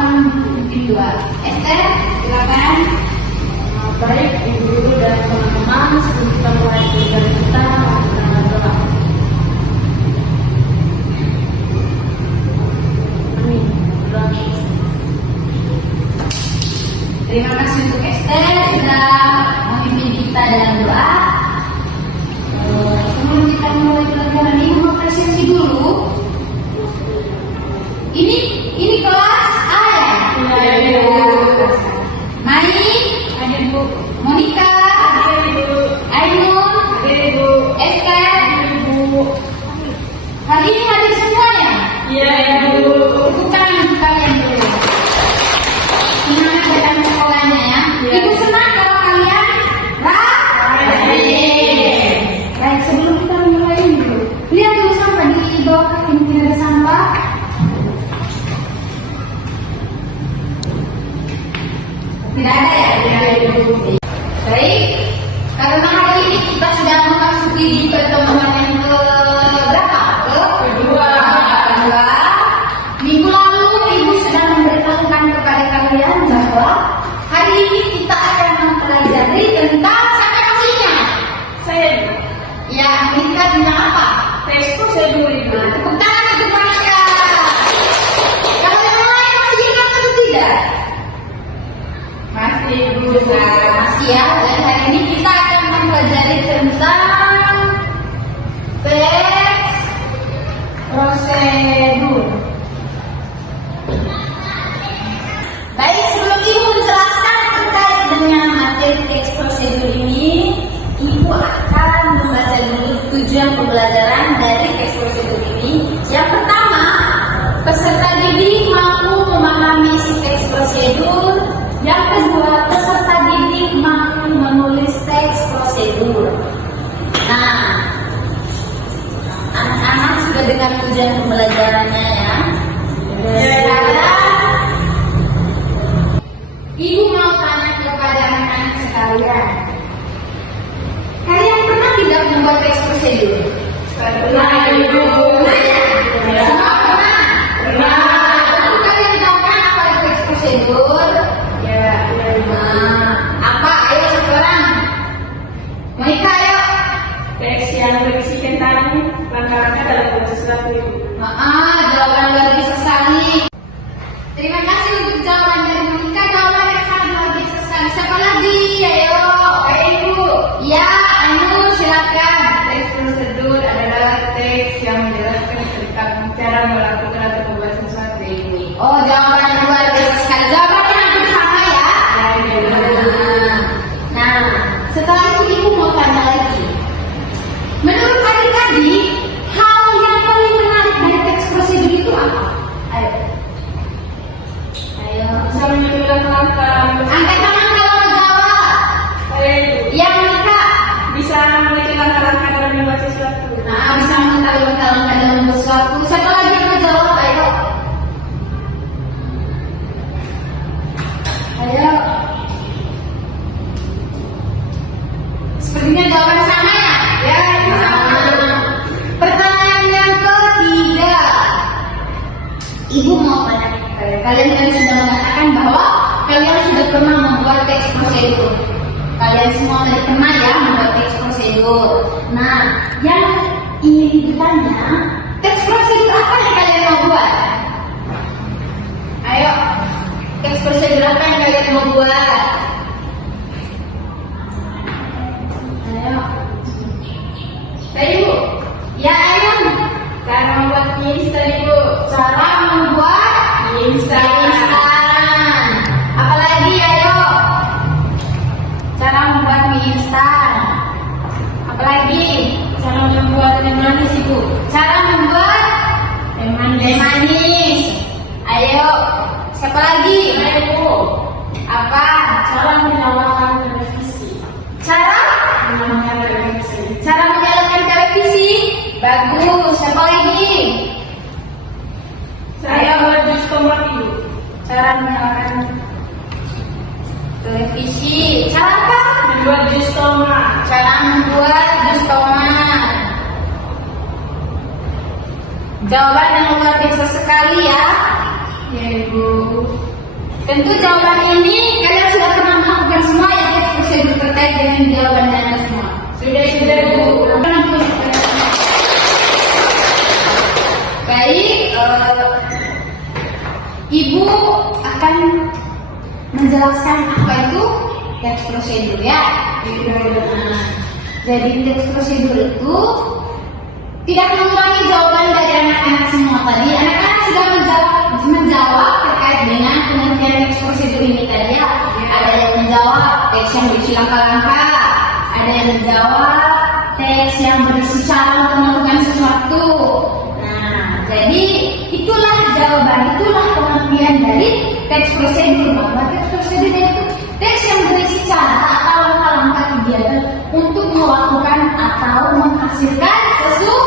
halaman 72. Esther, silakan. Baik, ibu guru dan teman-teman, sebelum kita mulai pelajaran kita berdoa. Amin. Berdoa. Terima kasih untuk Esther sudah memimpin kita dalam doa. Sebelum kita mulai pelajaran ini, mau presentasi dulu. Ini kelas A ya? Iya. Mai, Ada ibu. Monica, Ada ibu. Ainun, Ada ibu. Esther. Ibu. Hari ini hadir semuanya. Iya, ibu. Bukan kalian dulu. Gimana keadaan sekolahnya ya? Iya. Ibu senang kalau kalian rajin. Baik, sebelum kita mulai dulu, lihat dulu sampah di bawah kaki, mungkin ada sampah. Tidak ada ya? Tidak ada ibu. Baik, karena hari ini kita sudah memasuki di pertemuan yang berapa? Kedua. Minggu lalu ibu sudah memberitahukan kepada kalian bahwa hari ini kita akan mempelajari tentang siapa yang masih ingat? Saya ibu. Ya, kita tentang apa? Tekstur saya dulu ibu. Nah, tepuk tangan untuk mereka. Kalau yang lain masih ingat atau tidak? Masih ibu. Nah, masih ya. Dan hari ini kita akan mempelajari tentang teks prosedur. Baik, sebelum ibu menjelaskan terkait dengan materi teks prosedur ini, ibu akan membaca dulu tujuan pembelajaran dari teks prosedur ini. Yang pertama, peserta didik mampu memahami isi teks prosedur. Yang kedua, peserta didik mampu menulis teks prosedur. Nah, anak-anak sudah dengar tujuan pembelajarannya ya. Sekarang ibu mau tanya kepada anak-anak sekalian. Kalian pernah tidak membuat teks prosedur? Pernah ibu. Semua pernah? Tentu kalian tahu kan apa itu teks prosedur? Ya, ibu. Nah, apa? Ayo sekarang. Monica, ayo. Teks yang berisi tentang langkah-langkah dalam proses sesuatu ibu. Jawaban luar biasa sekali. Terima kasih untuk jawaban dari Monica. Jawaban yang sangat luar biasa sekali. Siapa lagi? Ayo. Ibu. Ya, Anu silakan. Teks prosedur adalah teks yang menjelaskan tentang cara melakukan atau membuat sesuatu ibu. Oh, jawaban luar biasa sekali. Jawabannya hampir sama ya. Nah, setelah itu ibu mau tanya lagi. Menurut adik-adik, hal yang paling menarik dari teks prosedur itu apa? Ayo. Bisa menentukan langkah. Angkat tangan kalau mau jawab. Ibu. Ya, Monica. Bisa mengerti langkah-langkah dalam membuat sesuatu. Nah, bisa mengetahui langkah-langkah dalam membuat sesuatu. Siapa lagi yang mau jawab? Ayo. Ayo. Sepertinya jawaban sama ya? Ya, ibu sama. Pertanyaan yang ketiga. Ibu mau tanya ke kalian. Kalian sudah mengatakan bahwa kalian sudah pernah membuat teks prosedur. Kalian semua tadi pernah ya membuat teks prosedur. Nah, yang ingin ditanya, teks prosedur apa yang kalian mau buat? Ayo, teks prosedur apa yang kalian mau buat? Ayo. Ibu. Ya, ayo. Cara membuat mie instan ibu. Cara membuat Mie instan. instan. Apalagi ayo. Cara membuat mie instan. Apalagi? Cara membuat teh manis ibu. Cara membuat Teh teh manis. manis. Ayo. Siapa lagi? Ibu. Apa? Cara menyalakan televisi. Cara Menyalakan televisi. cara menyalakan televisi. Bagus. Siapa lagi? Saya buat jus tomat ibu. Cara menyalakan televisi. Cara apa? Membuat jus tomat. Cara membuat jus tomat. Jawaban yang luar biasa sekali ya. Oke, Bu. Tentu jawaban ini kalian sudah pernah melakukan semua ya teks prosedur terkait dengan jawabannya Anda semua. Sudah, Bu. Baik, Ibu akan menjelaskan apa itu teks prosedur ya. Nah, jadi teks prosedur itu tidak mengurangi jawaban dari anak-anak semua tadi. Anak-anak sudah menjawab terkait dengan pengertian teks prosedur ini tadi ya. Ada yang menjawab teks yang berisi langkah-langkah, ada yang menjawab teks yang berisi cara untuk melakukan sesuatu. Nah, jadi itulah jawaban, itulah pengertian dari teks prosedur. Bahwa teks prosedur itu teks yang berisi cara atau langkah-langkah kegiatan untuk melakukan atau menghasilkan sesuatu.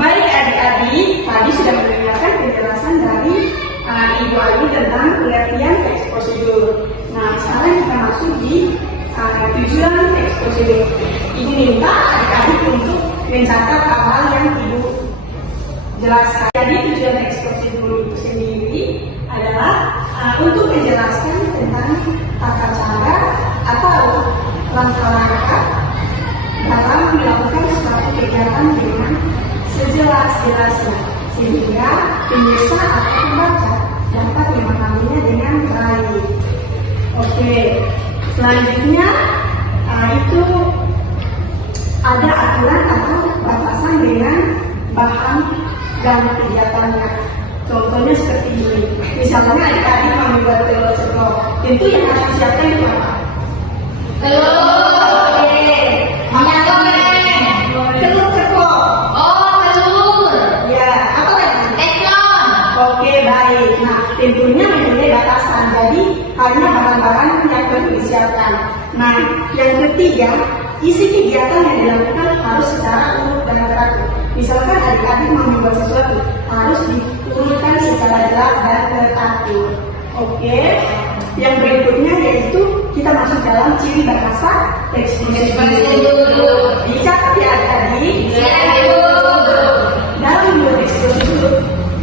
Baik adik-adik, tadi sudah mendengarkan penjelasan dari Ibu Ayu tentang pengertian teks prosedur. Nah, sekarang kita masuk di tujuan teks prosedur. Ibu minta adik-adik untuk mencatat hal yang Ibu jelaskan. Jadi tujuan teks prosedur itu sendiri adalah untuk menjelaskan tentang tata cara atau langkah-langkah dalam melakukan suatu kegiatan dengan sejelas-jelasnya sehingga pemirsa atau pembaca dapat memahaminya dengan baik. Oke, selanjutnya itu ada aturan atau batasan dengan bahan dan kegiatannya. Contohnya seperti ini. Misalnya adik-adik mau membuat telur ceplok, tentu yang harus disiapkan itu apa? Telur. Minyak goreng. Telur ceplok. Oh, telur. Ya, apa lagi? Teflon. Oke, baik. Nah, tentunya mempunyai batasan. Jadi, hanya bahan-bahan yang perlu disiapkan. Nah, yang ketiga, isi kegiatan yang dilakukan harus secara urut dan teratur. Misalkan adik-adik mau membuat sesuatu, harus diurutkan secara jelas dan teratur. Oke. Yang berikutnya yaitu kita masuk dalam ciri bahasa teks prosedur. Dicatat ya adik-adik. Dalam membuat teks prosedur,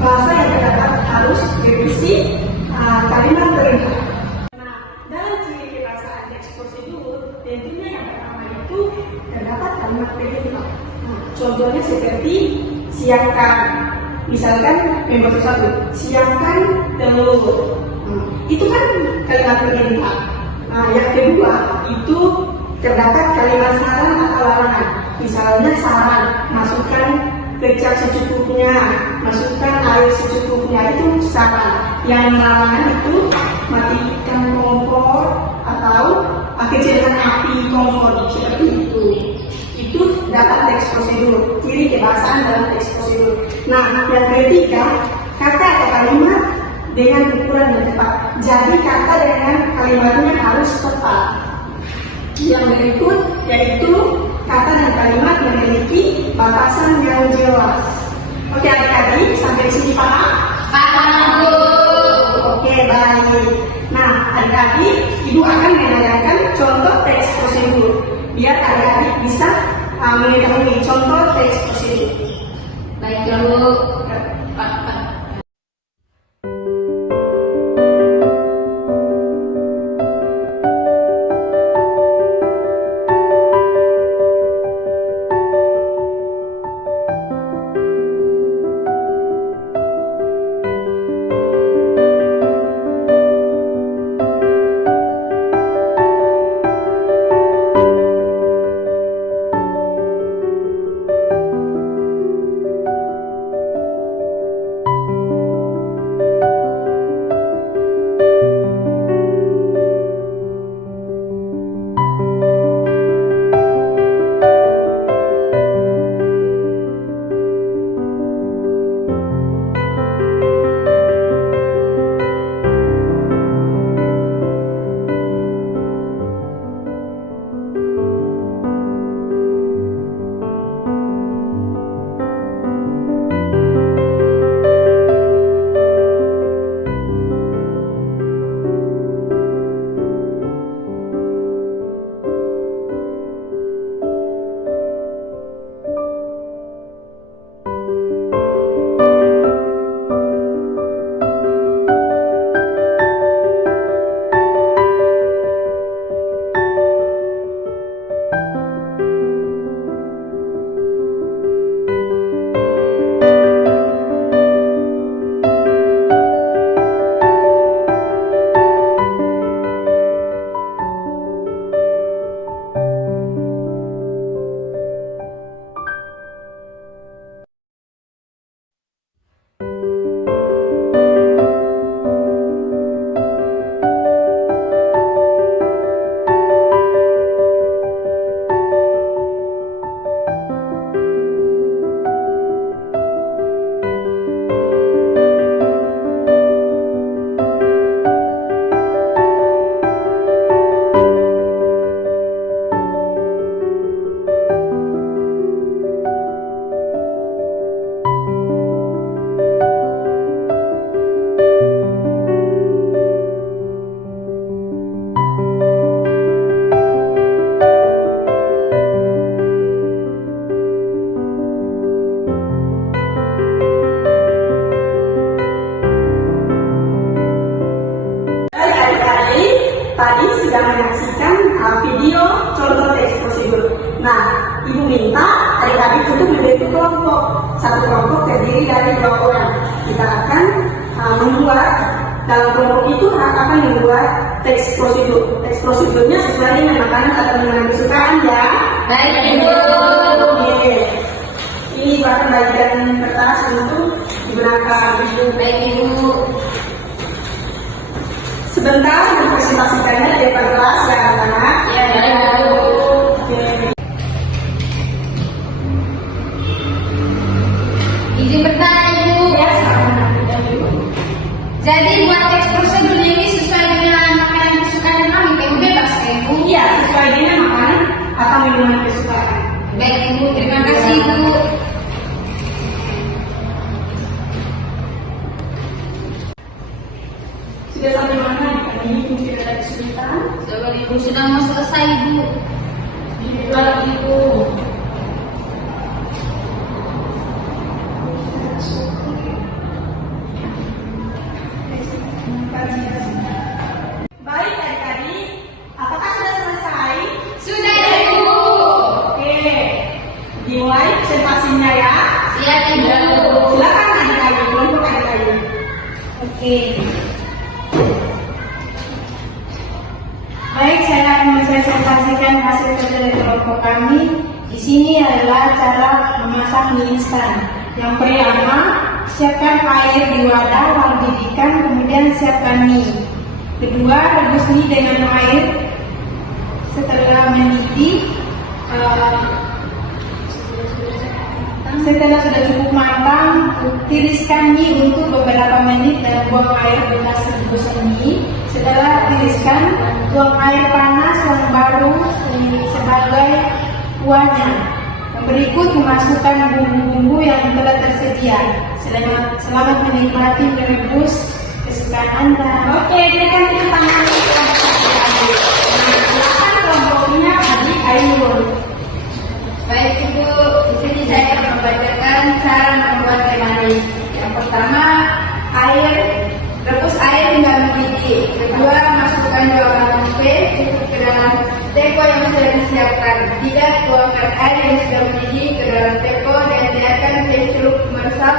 bahasa yang terdapat harus berisi kalimat perintah. Nah, dalam ciri kebahasaan teks prosedur, tentunya yang pertama itu terdapat kalimat perintah. Nah, contohnya seperti siapkan. Misalkan membuat sesuatu, siapkan telur. Itu kan kalimat perintah. Nah, yang kedua itu terdapat kalimat saran atau larangan. Misalnya saran, masukkan kecap secukupnya, masukkan air secukupnya, itu saran. Yang larangan itu matikan kompor atau kecilkan api kompor, seperti itu. Itu dalam teks prosedur, ciri kebahasaan dalam teks prosedur. Nah, yang ketiga, kata atau kalimat dengan ukuran yang tepat. Jadi kata dengan kalimatnya harus tepat. Yang berikut yaitu kata dan kalimat memiliki batasan yang jelas. Oke adik-adik, sampai sini paham? Paham, Bu. Oke, baik. Nah, adik-adik, Ibu akan menanyakan contoh teks prosedur biar adik-adik bisa mengetahui contoh teks prosedur. Baiklah, Bu. bentuk kelompok. Satu kelompok terdiri dari 2 orang. Kita akan membuat dalam kelompok itu akan membuat teks prosedur. Teks prosedurnya sesuai dengan makanan atau minuman kesukaan ya. Baik Ibu. Oke. Ini bahkan bagian kertas untuk digunakan. Baik Ibu. Sebentar mempresentasikannya di depan kelas ya anak-anak. Ya, baik Ibu. Oke. Izin bertanya Ibu. Ya, selamat Ibu. Jadi buat teks prosedur ini sesuai dengan makanan kesukaan kami, Ibu bebas kan Ibu? Iya, sesuai dengan makanan atau minuman kesukaan. Baik Ibu, terima kasih Ibu. Sudah sampai mana nih? Ini mungkin ada kesulitan. Coba Ibu sudah mau selesai Ibu. Baik Ibu. Baik adik-adik, apakah sudah selesai? Sudah Ibu. Oke, dimulai presentasinya ya. Siap Ibu. Silakan adik-adik, kelompok adik-adik. Oke. Baik, saya akan mempresentasikan hasil kerja dari kelompok kami. Di sini adalah cara memasak mie instan. Yang pertama, siapkan air di wadah, lalu didihkan, kemudian siapkan mie. Kedua, rebus mie dengan air. Setelah mendidih, setelah sudah cukup matang, tiriskan mie untuk beberapa menit dan buang air bekas rebusan mie. Setelah tiriskan, tuang air panas yang baru sebagai kuahnya. Yang berikut memasukkan bumbu-bumbu yang telah tersedia. Selamat menikmati merebus kesukaan Anda. Oke, berikan tepuk tangan untuk kelompok adik-adik. Nah, silakan kelompoknya adik Ainul. Baik Ibu, di sini saya akan membacakan cara membuat teh manis. Yang pertama, rebus air hingga mendidih. Kedua, masukkan 2 mangkok teh ke dalam teko yang sudah disiapkan. Tiga, tuangkan air yang sudah mendidih ke dalam teko dan biarkan teh celup meresap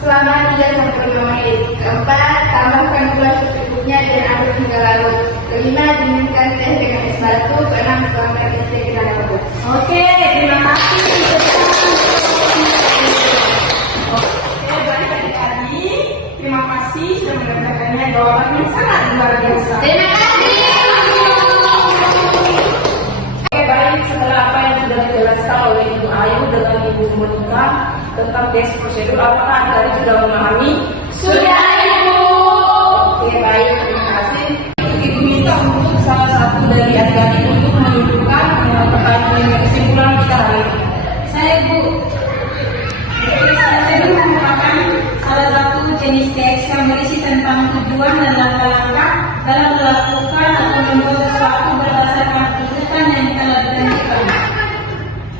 selama 3-5 menit. Keempat, tambahkan gula secukupnya dan aduk hingga larut. Kelima, dinginkan teh dengan es batu. Keenam, tuangkan es teh ke dalam rebus. Oke, terima kasih. Oke, baik adik-adik. Terima kasih sudah mendapatkannya jawaban yang sangat luar biasa. Terima kasih. Oke, baik, setelah apa yang sudah dijelaskan oleh Ibu Ayu dengan Ibu Monika tentang teks prosedur, apakah adik-adik sudah memahami? Sudah Ibu. Oke, baik, terima kasih. Ibu minta untuk salah satu dari adik-adik untuk menunjukkan pertanyaan kesimpulan kita hari ini. Saya Bu. Saya merupakan salah satu jenis teks yang berisi tentang tujuan dan langkah-langkah dalam melakukan atau membuat sesuatu berdasarkan tuntutan yang telah ditentukan.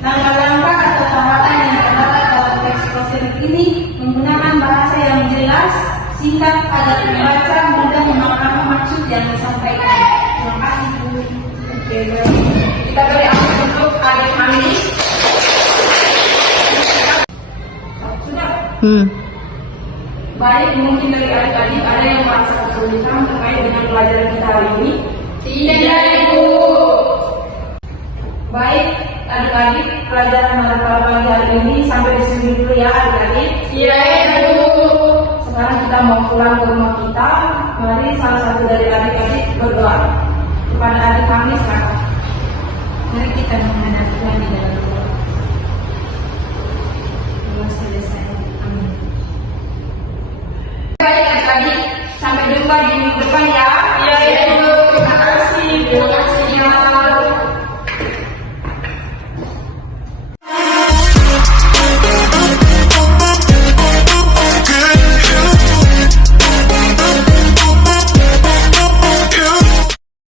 Langkah-langkah atau tahapan yang terdapat dalam teks prosedur ini menggunakan bahasa yang jelas, singkat agar pembaca mudah memahami maksud yang disampaikan. Terima kasih Bu. Oke, baik. Kita beri aplaus untuk adik kami. Sudah. Baik, mungkin dari adik-adik ada yang merasa kesulitan terkait dengan pelajaran kita hari ini. Tidak Ibu. Baik, adik-adik, pelajaran pada pagi hari ini sampai di sini dulu ya adik-adik. Iya Ibu. Sekarang kita mau pulang ke rumah kita. Mari salah satu dari adik-adik berdoa kepada adik kami sekarang. Mari kita menghadap Tuhan di dalam doa. Doa selesai. Amin. Baik adik-adik, sampai jumpa di minggu depan ya.